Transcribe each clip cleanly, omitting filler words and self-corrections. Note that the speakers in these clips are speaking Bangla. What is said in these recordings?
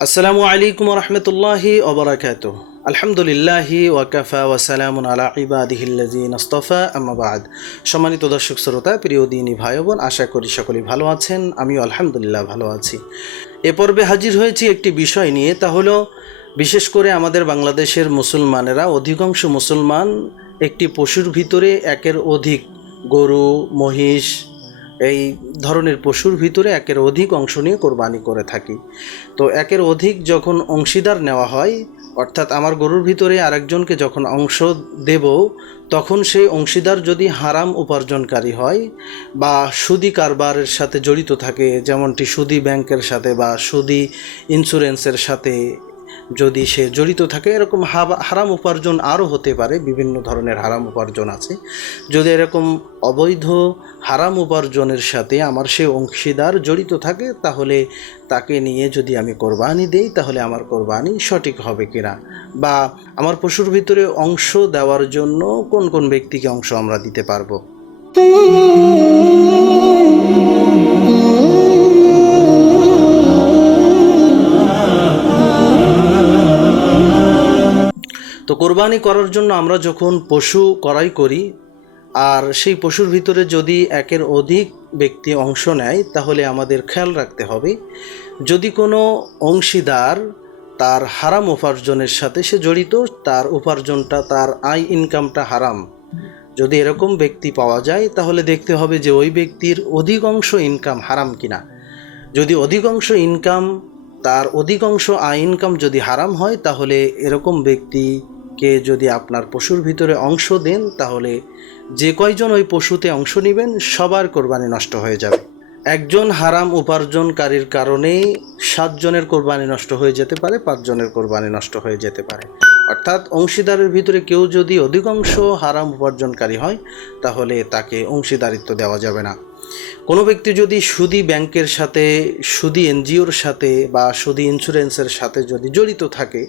আসসালামু আলাইকুম রহমতুল্লাহি ওবরাকাতুহ। আলহামদুলিল্লাহি ওয়াকাফা ওয়াসালামুন আলা ইবাদিহিল্লাযিনা ইসতাফা, আম্মা বাদ। সম্মানিত দর্শক শ্রোতা, প্রিয় দিনী ভাই বোন, আশা করি সকলেই ভালো আছেন। আমিও আলহামদুলিল্লাহ ভালো আছি। এ পর্বে হাজির হয়েছি একটি বিষয় নিয়ে, তা হলো বিশেষ করে আমাদের বাংলাদেশের মুসলমানেরা, অধিকাংশ মুসলমান একটি পশুর ভিতরে একের অধিক গরু, মহিষ, এই ধরনের পশুর ভিতরে একের অধিক অংশ নিয়ে কোরবানি করে থাকি। তো একের অধিক যখন অংশীদার নেওয়া হয়, অর্থাৎ আমার গরুর ভিতরে আরেকজনকে যখন অংশ দেব, তখন সেই অংশীদার যদি হারাম উপার্জনকারী হয় বা সুদি কারবারের সাথে জড়িত থাকে, যেমনটি সুদি ব্যাংকের সাথে বা সুদি ইন্স্যুরেন্সের সাথে যদি সে জড়িত থাকে, এরকম হারাম উপার্জন আরও হতে পারে, বিভিন্ন ধরনের হারাম উপার্জন আছে। যদি এরকম অবৈধ হারাম উপার্জনের সাথে আমার সে অংশীদার জড়িত থাকে, তাহলে তাকে নিয়ে যদি আমি কোরবানি দেই, তাহলে আমার কোরবানি সঠিক হবে কিনা, বা আমার পশুর ভিতরে অংশ দেওয়ার জন্য কোন কোন ব্যক্তিকে অংশ আমরা দিতে পারবো। তো কোরবানি করার জন্য আমরা যখন পশু ক্রয় করি, আর সেই পশুর ভিতরে যদি একের অধিক ব্যক্তি অংশ নেয়, তাহলে আমাদের খেয়াল রাখতে হবে, যদি কোনো অংশীদার তার হারাম উপার্জনের সাথে সে জড়িত, তার উপার্জনটা, তার আয় ইনকামটা হারাম, যদি এরকম ব্যক্তি পাওয়া যায়, তাহলে দেখতে হবে যে ওই ব্যক্তির অধিকাংশ ইনকাম হারাম কিনা। যদি অধিকাংশ ইনকাম, তার অধিকাংশ আয় ইনকাম যদি হারাম হয়, তাহলে এরকম ব্যক্তিকে যদি আপনার পশুর ভিতরে অংশ দেন, তাহলে যে কয়জন ওই পশুতে অংশ নেবেন সবার কোরবানি নষ্ট হয়ে যাবে। একজন হারাম উপার্জনকারীর কারণে 7 জনের কোরবানি নষ্ট হয়ে যেতে পারে, 5 জনের কোরবানি নষ্ট হয়ে যেতে পারে। অর্থাৎ অংশীদারের ভিতরে কেউ যদি অধিকাংশ হারাম উপার্জনকারী হয়, তাহলে তাকে অংশীদারিত্ব দেওয়া যাবে না। কোনো ব্যক্তি যদি সুদি ব্যাংকের সাথে, সুদি এনজিওর সাথে বা সুদি ইন্স্যুরেন্সের সাথে যদি জড়িত থাকে,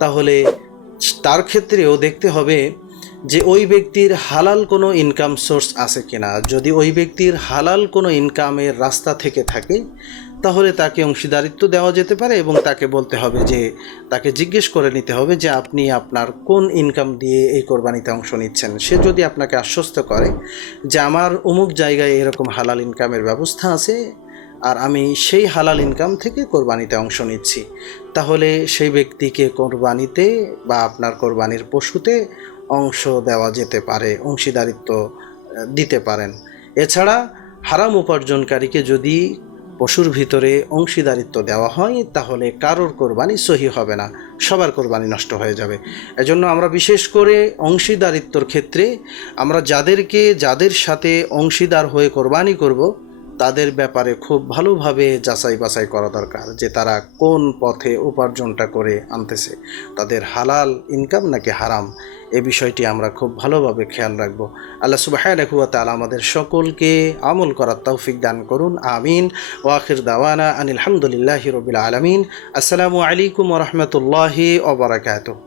তাহলে তার ক্ষেত্রেও দেখতে হবে যে ওই ব্যক্তির হালাল কোনো ইনকাম সোর্স আছে কিনা। যদি ওই ব্যক্তির হালাল কোনো ইনকামের রাস্তা থেকে থাকে, তাহলে তাকে অংশীদারিত্ব দেওয়া যেতে পারে, এবং তাকে বলতে হবে যে, তাকে জিজ্ঞেস করে নিতে হবে যে আপনি আপনার কোন ইনকাম দিয়ে এই কোরবানিতে অংশ নিচ্ছেন। সে যদি আপনাকে আশ্বস্ত করে যে আমার অমুক জায়গায় এরকম হালাল ইনকামের ব্যবস্থা আছে, আর আমি সেই হালাল ইনকাম থেকে কোরবানিতে অংশ নিচ্ছি, তাহলে সেই ব্যক্তিকে কোরবানিতে বা আপনার কোরবানির পশুতে অংশ দেওয়া যেতে পারে, অংশীদারিত্ব দিতে পারেন। এছাড়া হারাম উপার্জনকারীকে যদি পশুর ভিতরে অংশীদারিত্ব দেওয়া হয়, তাহলে কারোর কোরবানি সহি হবে না, সবার কোরবানি নষ্ট হয়ে যাবে। এজন্য আমরা বিশেষ করে অংশীদারিত্বর ক্ষেত্রে আমরা যাদের সাথে অংশীদার হয়ে কোরবানি করব, তাদের ব্যাপারে খুব ভালোভাবে যাচাই বাছাই করা দরকার, যে তারা কোন পথে উপার্জনটা করে আনতেছে, তাদের হালাল ইনকাম নাকি হারাম, এ বিষয়টি আমরা খুব ভালোভাবে খেয়াল রাখব। আল্লাহ সুবহানাহু ওয়া তাআলা আমাদের সকলকে আমল করার তৌফিক দান করুন, আমিন। ওয়া আখির দাওয়ানা আনিল হামদুলিল্লাহি রাব্বিল আলামিন। আসসালামু আলাইকুম ওয়া রাহমাতুল্লাহি ওয়া বারাকাতুহু।